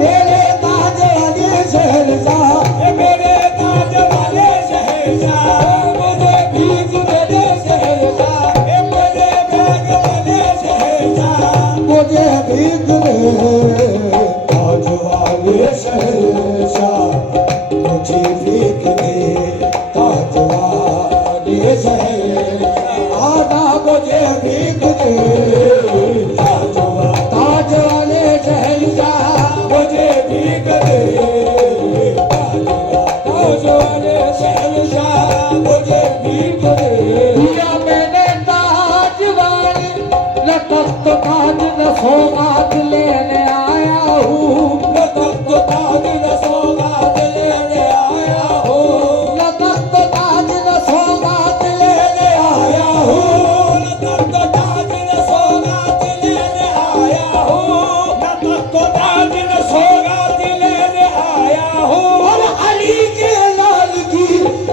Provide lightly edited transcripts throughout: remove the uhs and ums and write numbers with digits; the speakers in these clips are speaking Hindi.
मेरे ताज वाले शहंशाह, मेरे ताज वाले शहंशाह, मुझे भीख दे दे शहंशाह, मेरे ताज वाले शहंशाह, मुझे भीख दे ताज वाले शहंशाह, मुझे भीख दे ताज वाले शहंशाह, आना मुझे भीख दे ताज वाले शहंशाह, मुझे भीख दे ताज वाले शहंशाह, मुझे भीख दे। दिया मैंने ताज वाले लटक ताज न सौगात लेने आया हूँ, लटक ताज न सौगात लेने आया हूँ, लटक ताज न सौगात लेने आया हूँ, लटक ताज न सौगात लेने आया हूँ, लटक ताज न सौगात लेने आया हूँ, और अली के लाल की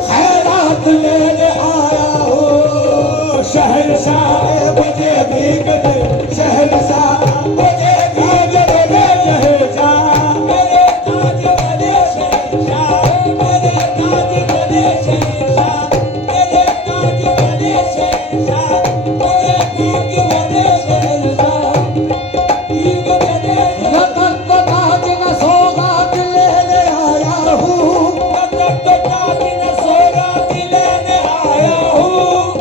खैरात लेने आया हूँ। शहंशाह मुझे भीख दे, शहंशाह मुझे भीख दे शहंशाह, मेरे ताज वाले शहंशाह, मेरे ताज वाले शहंशाह, मेरे ताज वाले शहंशाह, मुझे भीख दे शहंशाह, भीख दे। लटक ताज न सौगात लेने आया हूँ, लटक ताज न सौगात लेने आया हूँ,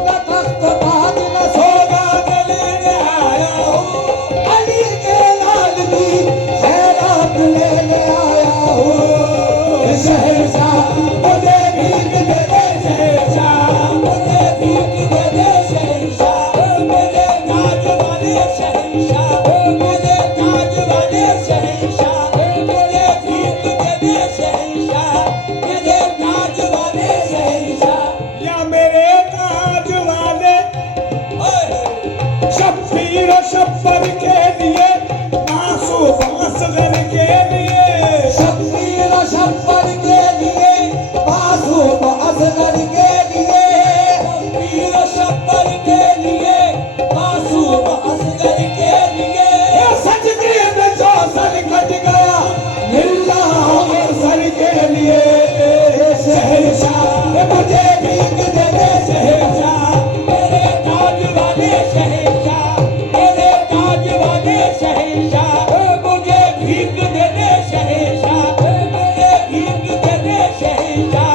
लटक ताज न सौगात लेने आया हूँ, अली के लाल की खैरात लेने आया हूँ। शहंशाह मुझे भीख दे दे शहंशाह, मुझे भीख दे दे शहंशाह, मेरे ताज वाले शहंशाह, मेरे ताज वाले शहंशाह, मुझे भीख दे दे शहंशाह, मेरे ताज वाले शहंशाह। या मेरे ताज वाले शब्बीर शब्बर के लिए, मासूम असगर के लिए, शब्बीर शब्बर के लिए, मासूम असगर के लिए, शब्बीर शब्बर के लिए, मासूम असगर के लिए, सजदे में जो सर कट गया लिल्ला और सर के लिए। शहंशाह मुझे भीख दे दे शहंशाह, मेरे ताज वाले शहंशाह, मेरे ताज वाले शहंशाह, मुझे भीख दे दे शहंशाह, मुझे भीख दे दे शहंशाह,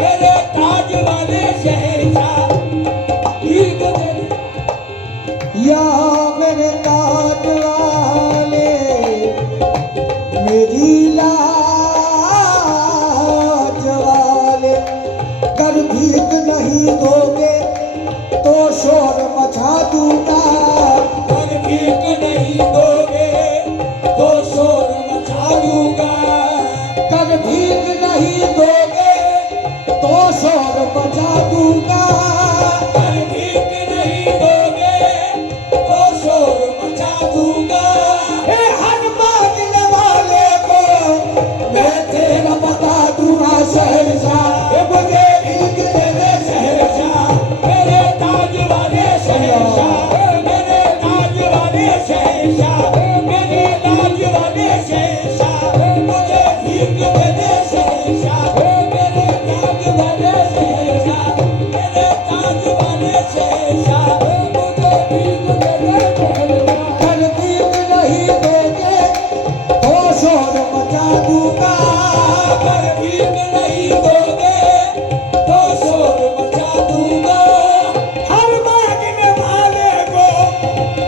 मेरे ताज वाले शहंशाह, भीख दे दे। या मेरे ताज वाले मेरी लाज वाले, कर भीख नहीं दोगे तो शोर मचा दूंगा, कर भीख नहीं दोगे तो शोर मचा दूंगा, कर भीख नहीं दोगे तो शोर मचा दूंगा, कर भीख नहीं दोगे तो शोर मचा दूंगा। हे हर मांगने वाले को मैं तेरा बता दूंगा शहंशाह, मुझे भीख दे दे शहंशाह, मेरे ताज वाले शहंशाह, मेरे ताज वाले शहंशाह, मेरे ताज वाले शहंशाह, मुझे भीख दे दे शहंशाह, मेरे ताज वाले शहंशाह, मेरे ताज वाले शहंशाह, मुझे भीख दे दे शहंशाह। कर भीख नहीं दोगे तो शोर मचा दूंगा, कर भीख नहीं दोगे तो शोर मचा दूंगा। हर मांगने वाले को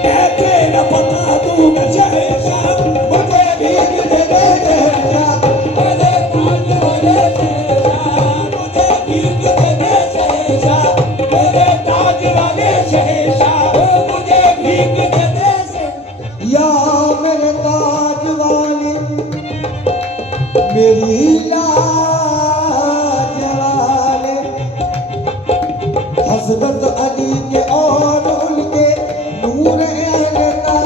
मैं तेरा बता दूंगा शहंशाह, मुझे भीख दे दे शहंशाह, मेरे ताज वाले शहंशाह, मुझे भीख दे दे शहंशाह, मेरे ताज वाले शहंशाह, मुझे भीख दे दे शहंशाह। या मेरे ताज वाले मेरी लाज वाले, हज़रत अली के और उनके नूर ऐन-ए-गा,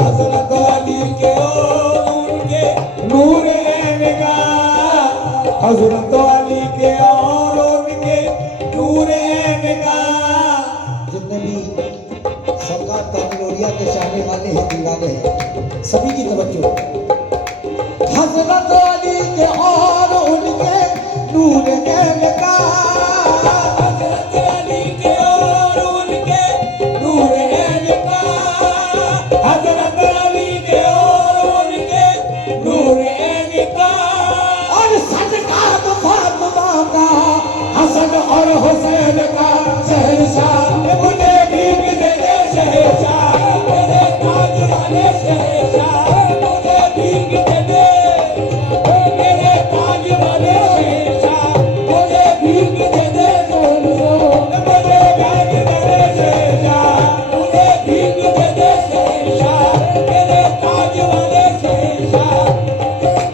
हज़रत अली के और उनके नूर ऐन-ए-गा, हज़रत अली के और उनके नूर ऐन-ए-गा। जितने भी सरकार तामिल औलिया के चाहने वाले हैं, दीवाने हैं, सभी की तवज्जो। हजरत अली के और उनके नूर ऐन का, हजरत अली के और उनके नूर ऐन का, हजरत अली के और उनके नूर ऐन का। और सदका तो फातिमा का, हसन और हुसैन का शहंशाह, मुझे भीख दे दे शहंशाह, मेरे ताज वाले शहंशाह, मुझे भीख दे दे, मेरे ताज वाले शहंशाह, मुझे भीख दे दे, मुझे भीख दे दे शहंशाह, मुझे भीख दे दे शहंशाह, मेरे ताज वाले शहंशाह,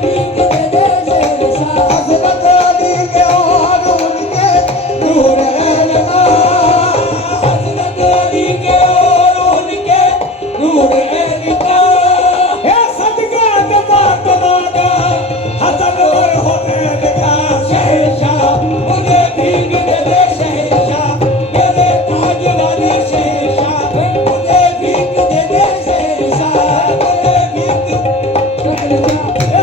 भीख दे दे शहंशाह। हजरत अली के और उनके नूर ऐन का, हजरत अली के और उनके नूर ऐन का। हे सदका तो फातिमा का, हसन और हुसैन का शहंशाह, मुझे भीख दे दे शहंशाह, मेरे ताज वाले शहंशाह, मुझे भीख दे दे शहंशाह, मुझे भीख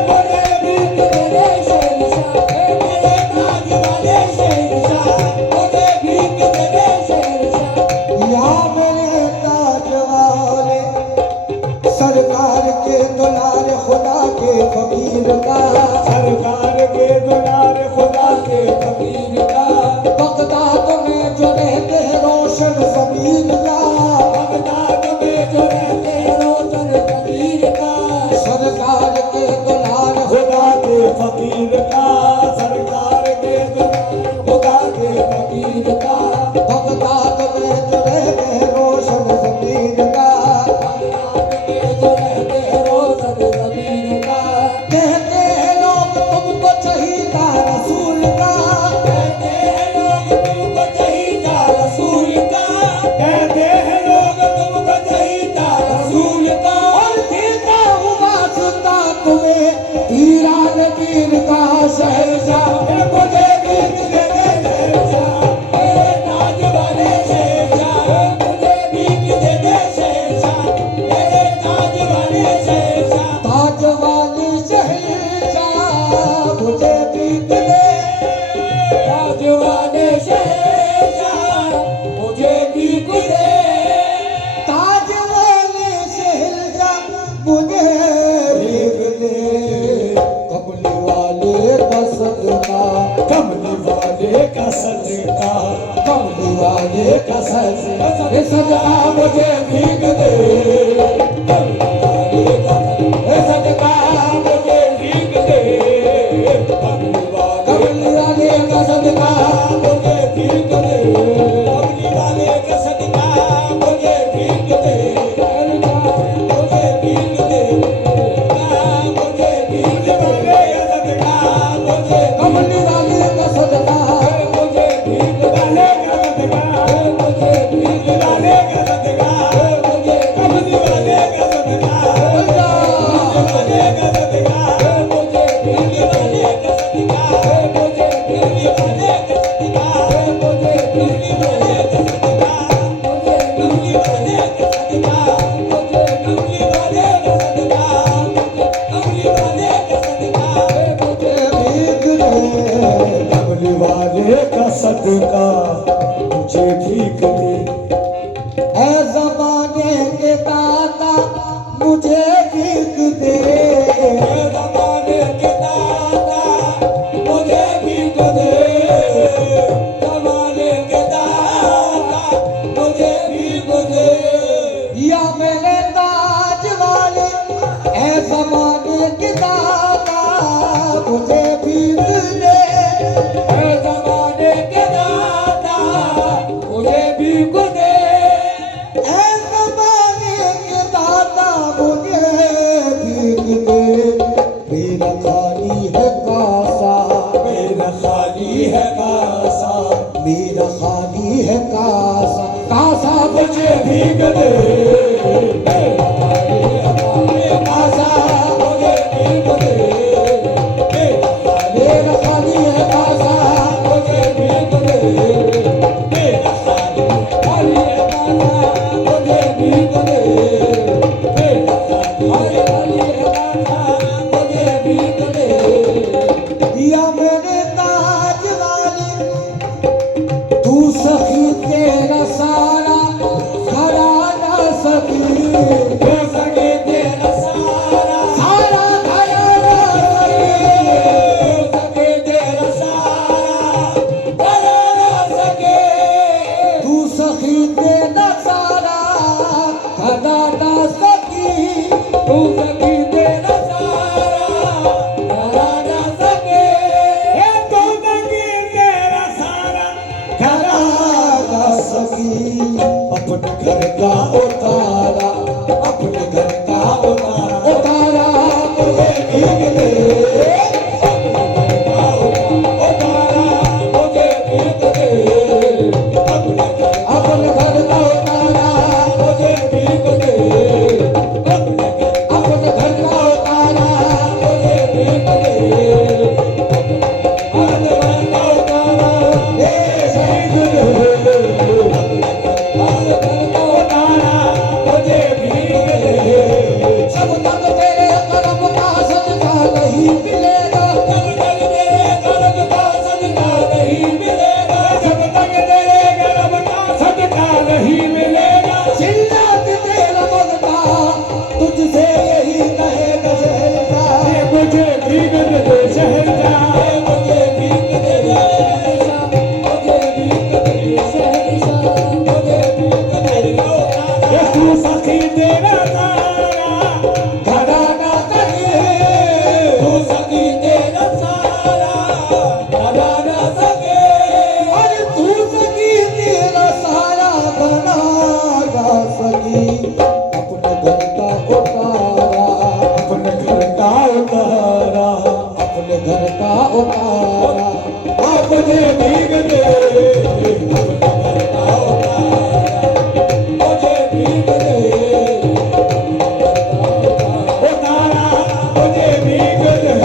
मुझे भीख दे दे शहंशाह, मेरे ताज वाले शहंशाह, मुझे भीख दे दे शहंशाह। या मेरे ताज वाले सरकार के दुलार खुदा के फकीर का, सरकार के दुलार खुदा के फकीर का, बगदाद में जो रहते हैं रोशन ज़मीन का, बगदाद में जो रहते हैं रोशन फकीर का, सरकार के दुलार खुदा के फकीर का, सरकार के दुलार खुदा के फकीर का, बगदाद में जो रहते हैं रोशन ज़मीन का, बगदाद में जो रहते हैं रोशन ज़मीन का। कहते हैं लोग तुमको चाहिए रसूल का, कहते हैं लोग तुमको चाहिए रसूल का, कहते हैं लोग तुमको चाहिए रसूल का। और देता हूँ वास्ता तुम्हें ईरान पीर का शहंशाह, मुझे भीख दे दे शहंशाह, मेरे ताज वाले शहंशाह, मुझे भीख दे दे शहंशाह, मेरे ताज वाले शहंशाह। ताज वाली शहंशाह मुझे भीख दे, ताज वाले शहंशाह, मुझे भीख दे, ताज वाली शहंशाह मुझे भीख दे, कमली वाले का सदका, कमली वाले का सदका, कमली वाले का सदका, ये सदका मुझे भीख दे, कमली वाले का ये सदका मुझे भीख दे, कमली वाले का सदका मुझे भीख दे, कमली वाले का सदका मुझे भीख दे, मुझे भीख दे, मुझे भीख दे, सदका मुझे कमली वाले का सदका, मुझे भीख वाले का सदका, मुझे भीख वाले का सदका, मुझे कमली वाले का सदका, वाले का सदका, मुझे भीख वाले का सदका, मुझे भीख वाले का सदका, मुझे भीख वाले का सदका, मुझे कमली वाले का सदका, मुझे कमली वाले का सदका, मुझे कमली वाले का सदका, मुझे भीख दे, कमली वाले का सदका मुझे भीख दे। ऐ ज़माने के दाता मुझे भीख दे, ज़माने के दाता मुझे भीख दे, ज़माने के दाता मुझे भीख दे, या मेरे ताज वाले ऐ ज़माने के दाता मुझे भीख दे, ज़माने के दाता मुझे भीख दे, ऐ ज़माने के दाता मुझे भीख दे, मेरा खाली है कासा, मेरा खाली है कासा, मेरा खाली है कासा, कासा मुझे भीख दे, मेरा खाली है कासा, मुझे भीख दे, मेरा मेरा खाली है कासा, मुझे भीख दे, मेरा खाली है कासा, मुझे भीख दे, मेरा खाली है कासा, मुझे भीख दे, नहीं मिलेगा, जब तक तेरे कर्म का सदका नहीं मिलेगा, जब तक तेरे कर्म का सदका नहीं मिलेगा, चिल्लात तेरा मलका तुझसे यही कहेगा शहंशाह। मुझे भीग दे शहंशाह, मुझे भीग दे शहंशाह, मुझे भीग दे शहंशाह, मुझे भीग दे ये तू सखी तेरा सारा घराना करे, तू सखी तेरा सारा घरा न सके, अरे तू सकी तेरा सारा घना गा सकी, अपने घर का उतारा, अपने घर का उतारा, अपने घर का उतारा। आप मुझे भीग दे अपने घर का उतारा, मुझे भीग दे उतारा, मुझे भीग दे।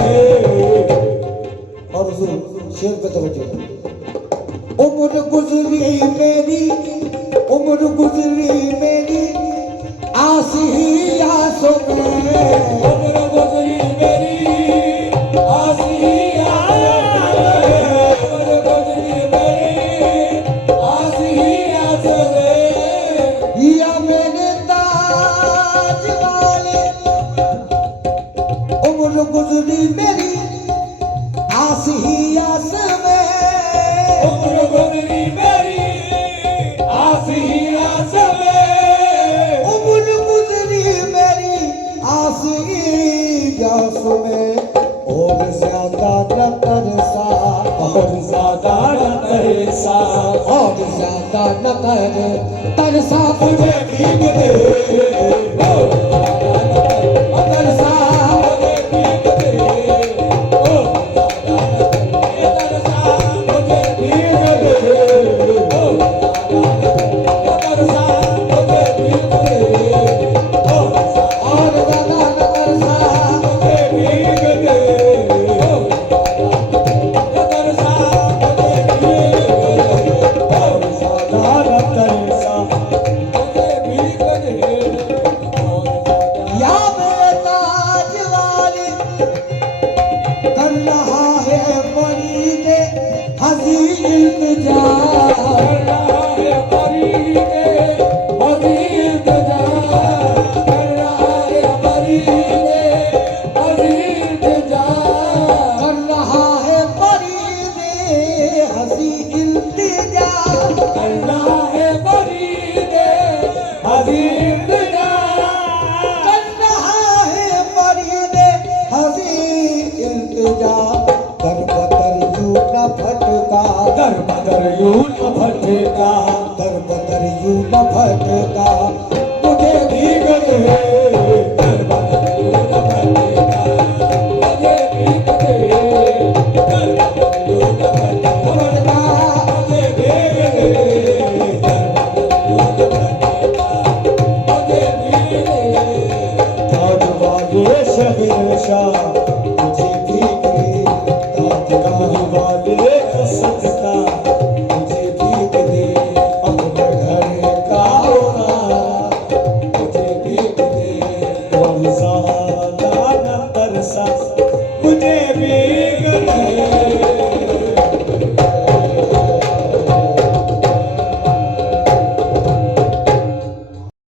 और हुजूर शेर पे तवज्जो। उम्र गुजरी मेरी, उम्र गुजरी मेरी आसी आसों में, उम्र गुजरी मेरी आसी उम्र गुजरी मेरी आसी या मैंने ताज वाले। उम्र गुजरी मेरी आसी आस में, उम्र गुजरी मेरी आसी उम्र गुजरी मेरी आसी आस में, और ज्यादा न तरसा, और ज्यादा न तरसा, और ज्यादा न तरसा मुझे भीग दे तरसा मुझे भीग दे तरसा, मुझे भीग दे तरसा, मुझे भीग दे और ज्यादा न तरसा, मुझे भीग दे तरसा, मुझे भीग या मेरे ताज वाले कर रहा है फरीदे हंसी इल्तिजा, कर रहा है फरीदे हंसी इल्तिजा, कर रहा है फरीदे हंसी इल्तिजा, कर रहा है फरीदे हंसी इल्तिजा, कर रहा है फरीदे हंसी इल्तिजा, कर रहा है फरीदे हंसी इल्तिजा। दर बदर यूं न भटका, दर बदर यूं न भटका, दर बदर यूं न भटका, मुझे भीग दे दर बदर यूं न भटका, मुझे भीग दे दर बदर यूं न भटका, मुझे भीग दे दर बदर यूं न भटका, मुझे भीग दे ताज वाले शहंशाह, मुझे भीग दे, ताज वाले का सदका, मुझे भीग दे, अपने घर का उतारा, मुझे भीग दे और ज्यादा न तरसा, मुझे भी